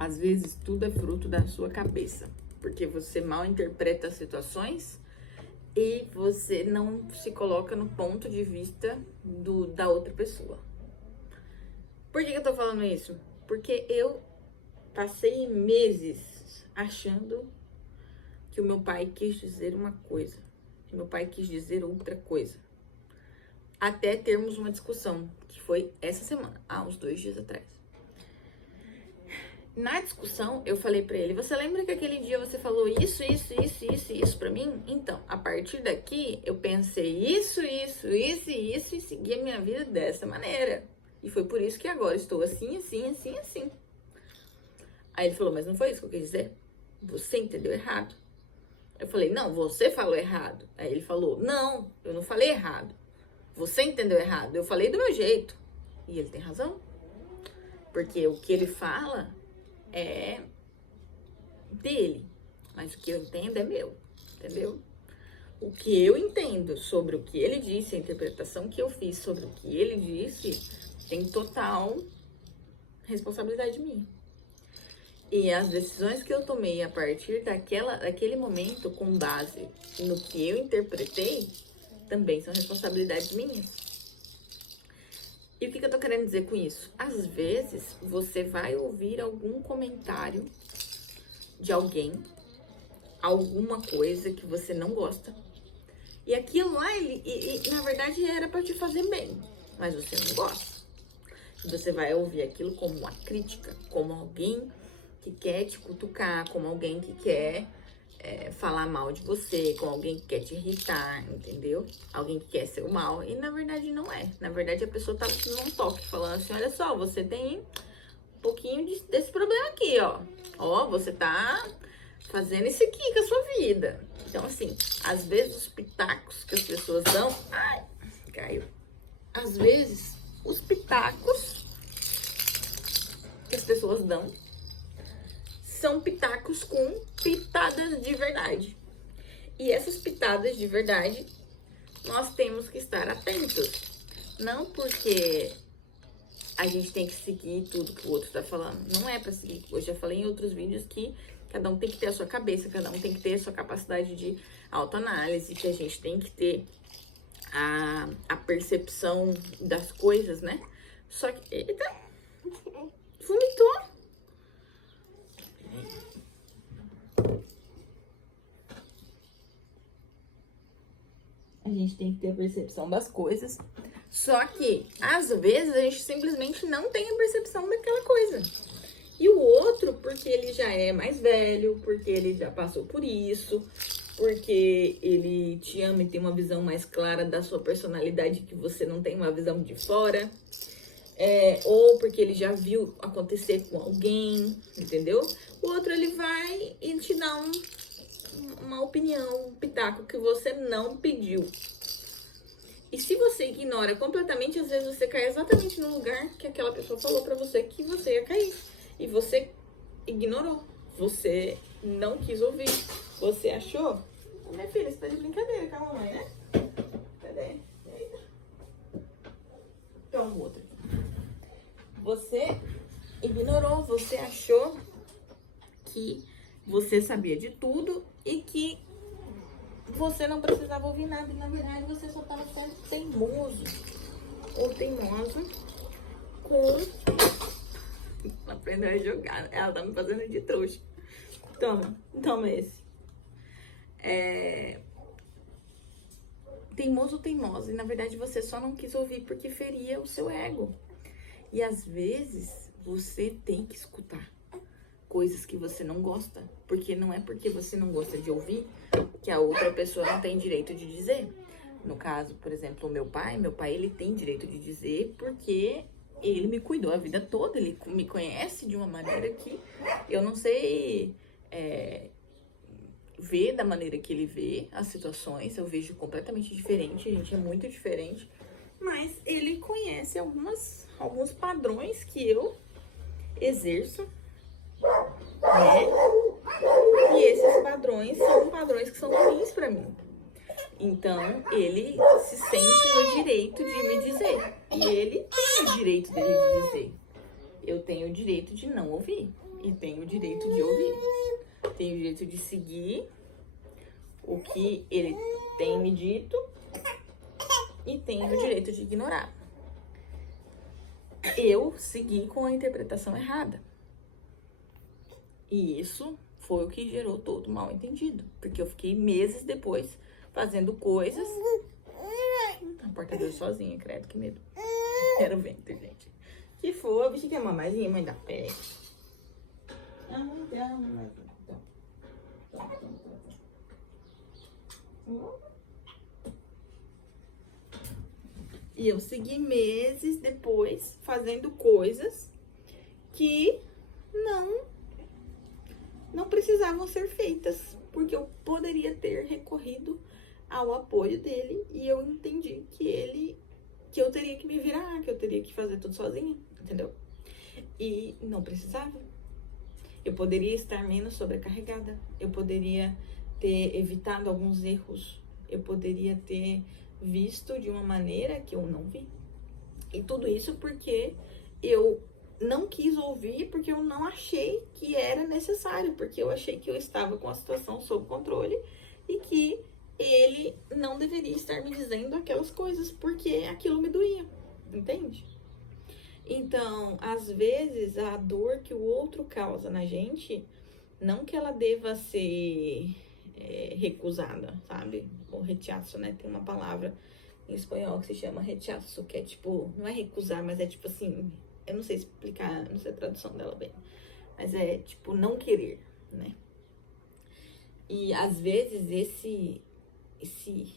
Às vezes tudo é fruto da sua cabeça, porque você mal interpreta as situações e você não se coloca no ponto de vista da outra pessoa. Por que eu tô falando isso? Porque eu passei meses achando que o meu pai quis dizer uma coisa, que meu pai quis dizer outra coisa. Até termos uma discussão, que foi essa semana, há uns 2 dias atrás. Na discussão, eu falei pra ele, você lembra que aquele dia você falou isso pra mim? Então, a partir daqui, eu pensei isso e segui a minha vida dessa maneira. E foi por isso que agora estou assim. Aí ele falou, mas não foi isso que eu quis dizer? Você entendeu errado. Eu falei, não, você falou errado. Aí ele falou, não, eu não falei errado. Você entendeu errado. Eu falei do meu jeito. E ele tem razão. Porque o que ele fala é dele, mas o que eu entendo é meu, entendeu? O que eu entendo sobre o que ele disse, a interpretação que eu fiz sobre o que ele disse, tem total responsabilidade minha. E as decisões que eu tomei a partir daquele momento, com base no que eu interpretei, também são responsabilidades minhas. E o que eu tô querendo dizer com isso? Às vezes, você vai ouvir algum comentário de alguém, alguma coisa que você não gosta. E aquilo lá, na verdade, era pra te fazer bem, mas você não gosta. E você vai ouvir aquilo como uma crítica, como alguém que quer te cutucar, como alguém que quer falar mal de você, como alguém que quer te irritar, entendeu? Alguém que quer ser o mal, e na verdade não é. Na verdade a pessoa tá dando um toque, falando assim, olha só, você tem um pouquinho desse problema aqui, ó. Ó, você tá fazendo isso aqui com a sua vida. Então assim, às vezes os pitacos que as pessoas dão... Ai, caiu. Às vezes os pitacos que as pessoas dão são pitacos com pitadas de verdade. E essas pitadas de verdade, nós temos que estar atentos. Não porque a gente tem que seguir tudo que o outro tá falando. Não é pra seguir. Eu já falei em outros vídeos que cada um tem que ter a sua cabeça, cada um tem que ter a sua capacidade de autoanálise, que a gente tem que ter a percepção das coisas, né? Só que... Eita! Vomitou! A gente tem que ter a percepção das coisas. Só que, às vezes, a gente simplesmente não tem a percepção daquela coisa. E o outro, porque ele já é mais velho, porque ele já passou por isso, porque ele te ama e tem uma visão mais clara da sua personalidade que você não tem uma visão de fora. Ou porque ele já viu acontecer com alguém, entendeu? O outro, ele vai e te dá uma opinião, um pitaco que você não pediu. E se você ignora completamente, às vezes você cai exatamente no lugar que aquela pessoa falou pra você que você ia cair. E você ignorou. Você não quis ouvir. Você achou? Minha filha, você tá de brincadeira com a mamãe, né? Cadê? Eita. Toma outra. Você ignorou, você achou que você sabia de tudo e que você não precisava ouvir nada. E na verdade você só estava sendo teimoso ou teimosa com... Aprendeu a jogar. Ela tá me fazendo de trouxa. Toma esse. Teimoso ou teimosa. E na verdade você só não quis ouvir porque feria o seu ego. E às vezes você tem que escutar coisas que você não gosta, porque não é porque você não gosta de ouvir que a outra pessoa não tem direito de dizer. No caso, por exemplo, o meu pai ele tem direito de dizer porque ele me cuidou a vida toda, ele me conhece de uma maneira que eu não sei ver da maneira que ele vê as situações, eu vejo completamente diferente, a gente é muito diferente, mas ele conhece alguns padrões que eu exerço, né? E esses padrões são padrões que são ruins pra mim. Então, ele se sente no direito de me dizer. E ele tem o direito dele de dizer. Eu tenho o direito de não ouvir. E tenho o direito de ouvir. Tenho o direito de seguir o que ele tem me dito. E tenho o direito de ignorar. Eu segui com a interpretação errada. E isso foi o que gerou todo o mal entendido. Porque eu fiquei meses depois fazendo coisas. A porta abriu sozinha, credo, que medo. Era o vento, gente. Que foi, o bicho quer mamãezinha, mãe da pé. E eu segui meses depois fazendo coisas que não precisavam ser feitas, porque eu poderia ter recorrido ao apoio dele e eu entendi que eu teria que me virar, que eu teria que fazer tudo sozinha, entendeu? E não precisava. Eu poderia estar menos sobrecarregada, eu poderia ter evitado alguns erros, eu poderia ter visto de uma maneira que eu não vi. E tudo isso porque eu não quis ouvir, porque eu não achei que era necessário, porque eu achei que eu estava com a situação sob controle e que ele não deveria estar me dizendo aquelas coisas, porque aquilo me doía, entende? Então, às vezes, a dor que o outro causa na gente, não que ela deva ser recusada, sabe? Ou rechaço, né? Tem uma palavra em espanhol que se chama rechaço, que é tipo, não é recusar, mas é tipo assim, eu não sei explicar, não sei a tradução dela bem, mas é tipo não querer, né? E às vezes esse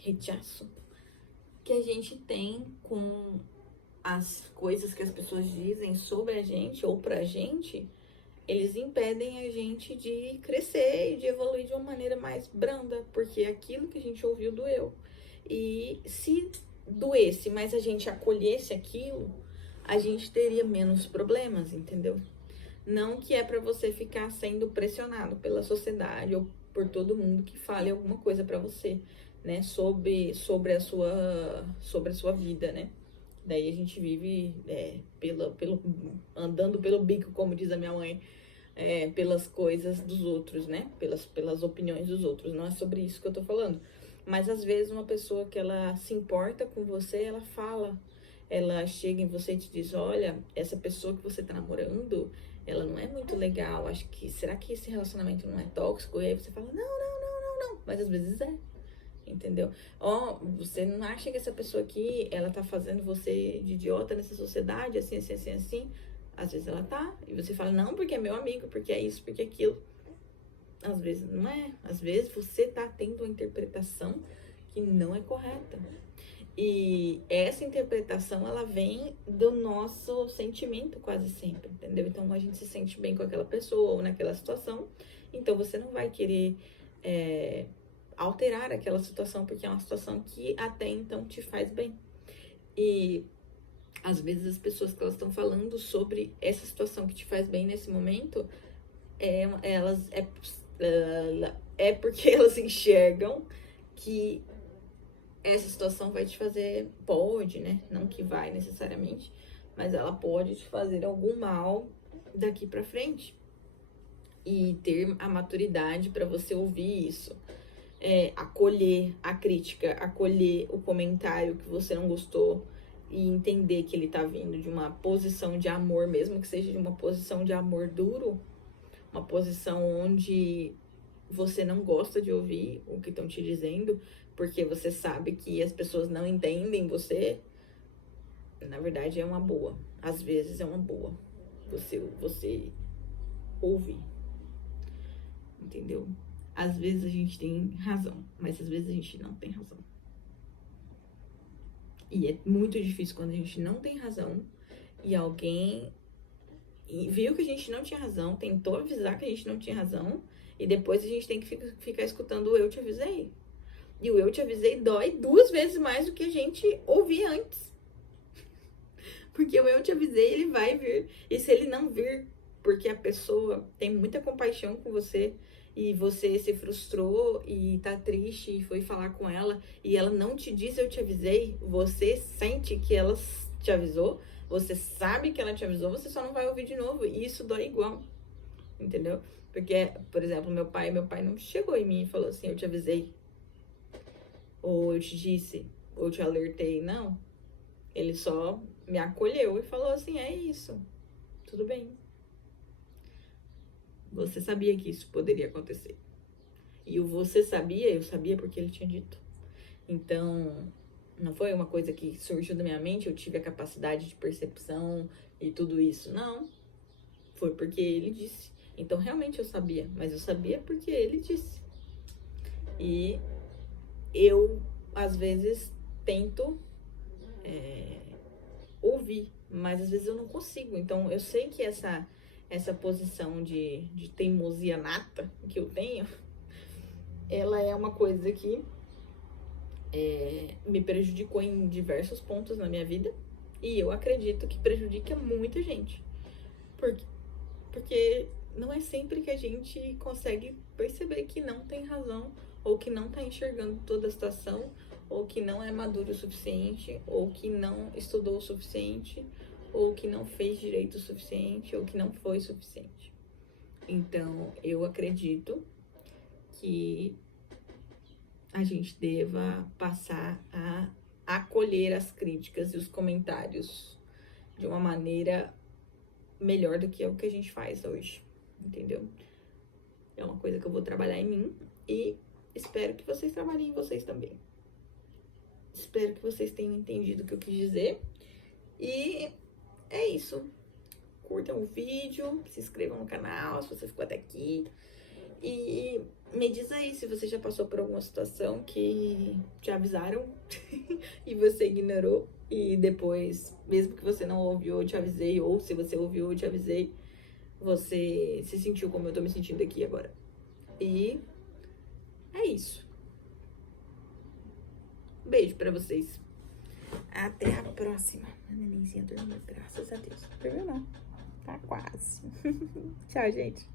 rechaço que a gente tem com as coisas que as pessoas dizem sobre a gente ou pra gente, eles impedem a gente de crescer e de evoluir de uma maneira mais branda, porque aquilo que a gente ouviu doeu. E se doesse, mas a gente acolhesse aquilo, a gente teria menos problemas, entendeu? Não que é pra você ficar sendo pressionado pela sociedade ou por todo mundo que fale alguma coisa pra você, né, sobre a sua vida, né? Daí a gente vive andando pelo bico, como diz a minha mãe, pelas coisas dos outros, né? Pelas opiniões dos outros. Não é sobre isso que eu tô falando. Mas às vezes uma pessoa que ela se importa com você, ela fala, ela chega em você e te diz, olha, essa pessoa que você tá namorando, ela não é muito legal, acho que, será que esse relacionamento não é tóxico? E aí você fala, não, mas às vezes é. Entendeu? Ó, você não acha que essa pessoa aqui, ela tá fazendo você de idiota nessa sociedade, assim. Às vezes ela tá, e você fala, não, porque é meu amigo, porque é isso, porque é aquilo. Às vezes não é. Às vezes você tá tendo uma interpretação que não é correta. E essa interpretação, ela vem do nosso sentimento quase sempre, entendeu? Então a gente se sente bem com aquela pessoa ou naquela situação, então você não vai querer alterar aquela situação, porque é uma situação que até então te faz bem. E às vezes as pessoas que elas estão falando sobre essa situação que te faz bem nesse momento, é porque elas enxergam que essa situação vai te fazer, pode, né? Não que vai necessariamente, mas ela pode te fazer algum mal daqui pra frente. E ter a maturidade para você ouvir isso. Acolher a crítica, acolher o comentário que você não gostou e entender que ele tá vindo de uma posição de amor, mesmo que seja de uma posição de amor duro, uma posição onde você não gosta de ouvir o que estão te dizendo, porque você sabe que as pessoas não entendem você. Na verdade é uma boa, às vezes é uma boa você ouvir, entendeu? Às vezes a gente tem razão, mas às vezes a gente não tem razão. E é muito difícil quando a gente não tem razão e alguém viu que a gente não tinha razão, tentou avisar que a gente não tinha razão e depois a gente tem que ficar escutando o eu te avisei. E o eu te avisei dói 2 vezes mais do que a gente ouvia antes. Porque o eu te avisei, ele vai vir. E se ele não vir, porque a pessoa tem muita compaixão com você e você se frustrou e tá triste e foi falar com ela e ela não te diz eu te avisei, você sente que ela te avisou, Você sabe que ela te avisou, você só não vai ouvir de novo. E isso dói igual. Entendeu? Porque, por exemplo, meu pai não chegou em mim e falou assim, eu te avisei. Ou eu te disse, ou eu te alertei. Não. Ele só me acolheu e falou assim, é isso. Tudo bem. Você sabia que isso poderia acontecer. E o você sabia, eu sabia porque ele tinha dito. Então, não foi uma coisa que surgiu da minha mente, eu tive a capacidade de percepção e tudo isso. Não. Foi porque ele disse. Então, realmente eu sabia. Mas eu sabia porque ele disse. E eu, às vezes, tento ouvir, mas às vezes eu não consigo. Então, eu sei que essa posição de teimosia nata que eu tenho, ela é uma coisa que me prejudicou em diversos pontos na minha vida. E eu acredito que prejudica muita gente. Porque não é sempre que a gente consegue perceber que não tem razão, ou que não tá enxergando toda a situação, ou que não é maduro o suficiente, ou que não estudou o suficiente, ou que não fez direito o suficiente, ou que não foi suficiente. Então, eu acredito que a gente deva passar a acolher as críticas e os comentários de uma maneira melhor do que é o que a gente faz hoje, entendeu? É uma coisa que eu vou trabalhar em mim e espero que vocês trabalhem em vocês também. Espero que vocês tenham entendido o que eu quis dizer. E é isso. Curtam o vídeo, se inscrevam no canal se você ficou até aqui. E me diz aí se você já passou por alguma situação que te avisaram e você ignorou. E depois, mesmo que você não ouviu, eu te avisei. Ou se você ouviu, eu te avisei. Você se sentiu como eu tô me sentindo aqui agora. E é isso. Beijo pra vocês. Até a próxima. A nenenzinha dormiu, graças a Deus. Dormiu não. Tá quase. Tchau, gente.